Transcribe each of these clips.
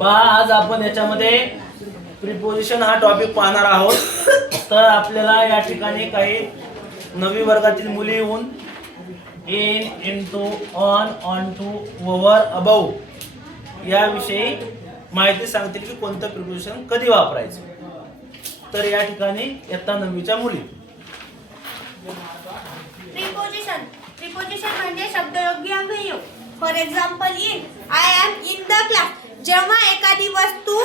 पहा आज आपण याच्यामध्ये प्रिपोजिशन हा टॉपिक पाहणार आहोत। तर आपल्याला या ठिकाणी काही नवी वर्गातील मुली येऊन in, into, on, onto, over, above याविषयी माहिती सांगतील की कोणतं प्रिपोजिशन कधी वापरायचं। तर या ठिकाणी इयत्ता 9वीच्या मुली। प्रिपोजिशन म्हणजे शब्दयोगी अव्यय। For example in, I am in the class. जेव्हा एखादी वस्तू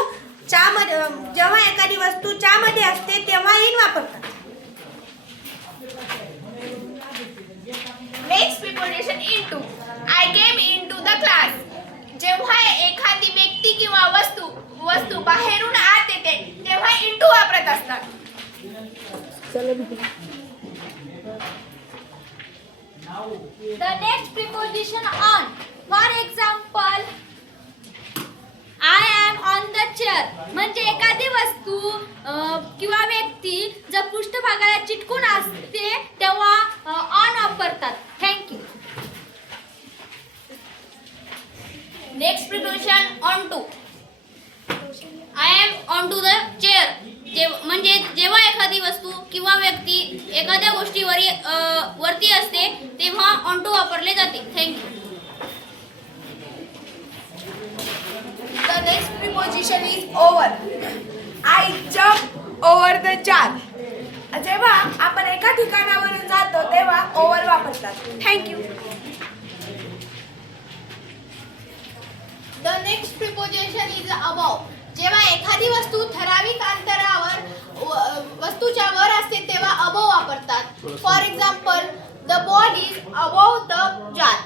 च्यामध्ये असते तेव्हा इन वापरतात। Next preposition into, I came into the class. जेव्हा एखादी व्यक्ती किंवा वस्तू बाहेरून आत येते तेव्हा इनटू वापरत असतात। The next preposition on. For example, I am on the chair. म्हणजे एखादी वस्तू किंवा व्यक्ती जर पृष्ठभागाला चिटकून असते तेव्हा on वापरतात। Thank you. Next preposition onto, I am onto the chair. म्हणजे जेव्हा एखादी वस्तू किंवा व्यक्ती एखाद्या गोष्टीवर वरती असते तेव्हा ऑन टू वापरले जाते। Thank you. The next preposition is over. I jump over the jar. जेव्हा आपण एका ठिकाणावरून जातो तेव्हा over वापरतात। Thank you. The next preposition is above. जेव्हा एखादी वस्तू ठराविक अंतरावर वस्तूच्या वर असते तेव्हा अबव वापरतात। For example, the ball is above the jar.